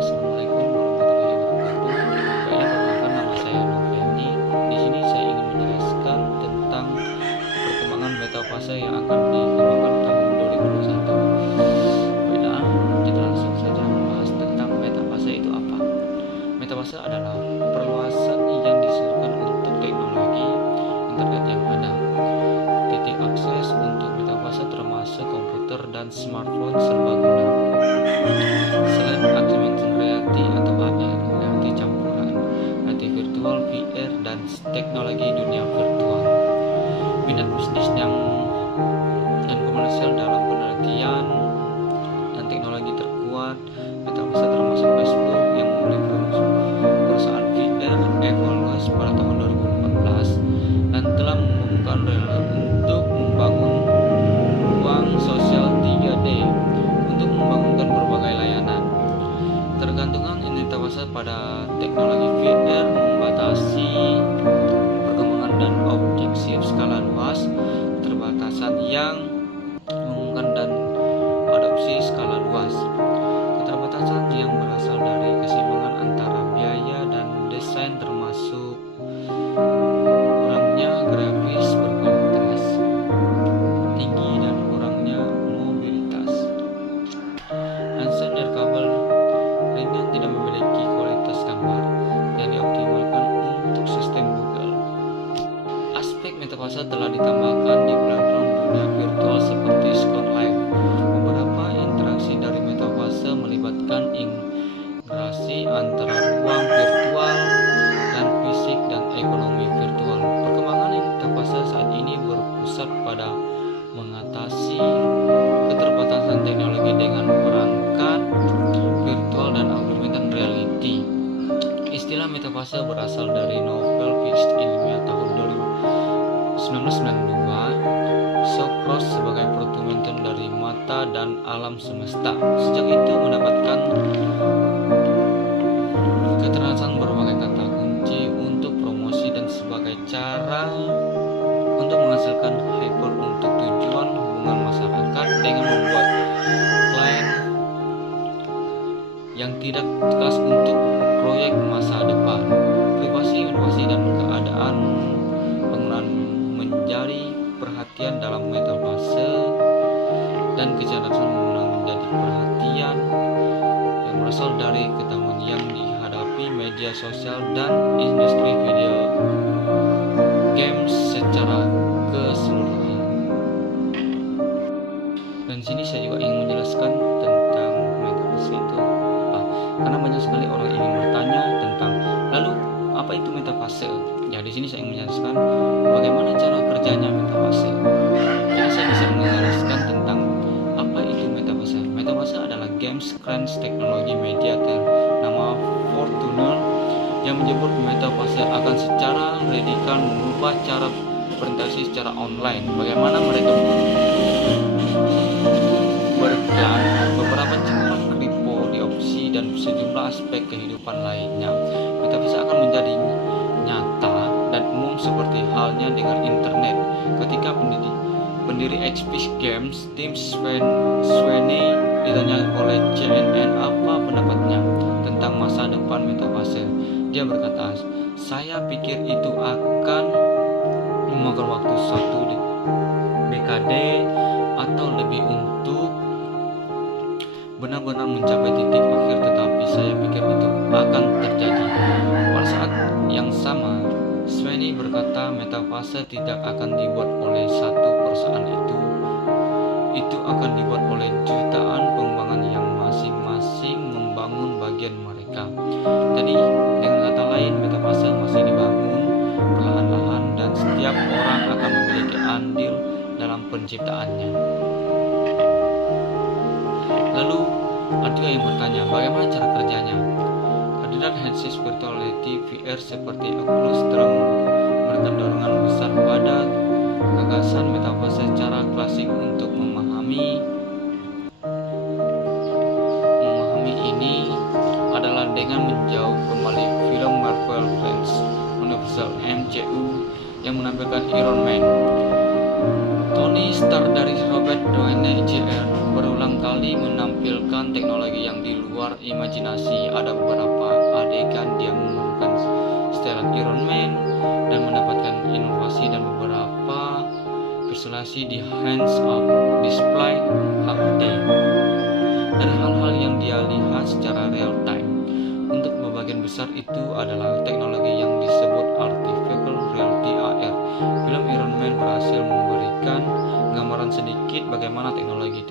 Assalamualaikum warahmatullahi wabarakatuh. Perkenalkan, nama saya Noveni. Di sini saya ingin menjelaskan tentang perkembangan metafase yang akan dikembangkan tahun 2021. Baiklah, kita langsung saja membahas tentang metafase itu apa. Metafase adalah perluasan yang disesuaikan untuk teknologi internet yang ada. Titik akses untuk metafase termasuk komputer dan smartphone serbaguna. Selain augmented reality atau AR, reality campuran, reality virtual, VR, dan teknologi dunia virtual. Minat bisnis dan komersial dalam penelitian dan teknologi terkuat, metafase termasuk Facebook yang memiliki perusahaan VR evaluasi pada tahun 2014 dan telah mengumumkan rela untuk membangun ruang sosial 3D untuk membangunkan berbagai layanan. Tergantungan metafase pada teknologi VR membatasi perkembangan dan objektif skala luas, keterbatasan yang mengumumkan dan adopsi skala luas. Keterbatasan yang berasal dari keseimbangan antara biaya dan desain termasuk kurangnya grafis berkualitas tinggi dan kurangnya mobilitas. Unreadable ringan tidak memiliki kualitas gambar yang dioptimalkan untuk sistem Google. Aspek metafase telah ditambahkan di platform dunia virtual seperti Second Life. Beberapa interaksi dari metafase melibatkan integrasi antara ruang virtual dan fisik dan ekonomi virtual. Perkembangan metafase saat ini berpusat pada mengatasi keterbatasan teknologi dengan perangkat virtual dan augmented reality. Istilah metafase berasal dari novel fisika ilmiah tahun 1992, Socrates sebagai pertemuan dari mata dan alam semesta. Sejak itu mendapatkan keterangan berbagai kata kunci untuk promosi dan sebagai cara untuk menghasilkan hyper untuk tujuan hubungan masyarakat dengan membuat klien yang tidak tegas untuk proyek masa depan. Privasi, inovasi, dan keadaan penggunaan menjadi perhatian dalam metafase dan kecerdasan penggunaan menjadi perhatian yang berasal dari ketahuan yang dihadapi media sosial dan industri video games secara keseluruhan. Dan sini saya juga ingin menjelaskan tentang metafase itu apa, karena banyak sekali orang ingin bertanya tentang lalu apa itu metafase. Ya, di sini saya ingin menjelaskan bagaimana cara kerjanya metafase. Jadi saya bisa menjelaskan tentang apa itu metafase. Metafase adalah game screen teknologi media nama Fortuner yang menyebut metafase akan secara radikal mengubah cara berinteraksi secara online. Bagaimana mereka berplan beberapa cepat kripto, diopsi, dan sejumlah aspek kehidupan lainnya. Metafase akan menjadi nyata dan umum seperti halnya dengan internet. Ketika pendiri HP Games, Tim Sweeney, ditanya oleh CNN apa pendapatnya tentang masa depan metafase, dia berkata, "Saya pikir itu akan memakan waktu 1 dekade atau lebih untuk benar-benar mencapai titik akhir, tetapi saya pikir itu akan terjadi." Pada saat yang sama, Sweeney berkata metafase tidak akan dibuat oleh satu perusahaan, itu akan dibuat oleh jutaan pengembangan yang masing-masing membangun bagian mereka. Jadi dengan kata lain, metafase masih dibangun perlahan-lahan dan setiap orang akan memiliki andil dalam penciptaannya. Lalu ada yang bertanya, bagaimana cara kerjanya? Kehadiran headset virtual reality VR seperti Oculus telah memberikan dorongan besar pada gagasan metafase secara klasik untuk memahami ini adalah dengan menjauh kembali film Marvel Friends Universal MCU yang menampilkan Iron Man, Tony Stark dari Robert Downey Jr. berulang kali menampilkan menemukan teknologi yang di luar imajinasi. Ada beberapa adegan dia menggunakan setelan Iron Man dan mendapatkan inovasi dan beberapa visualisasi di hands-up display HD dari hal-hal yang dia lihat secara real time. Untuk pembagian besar itu adalah teknologi yang disebut artificial reality AR. Film Iron Man berhasil memberikan gambaran sedikit bagaimana teknologi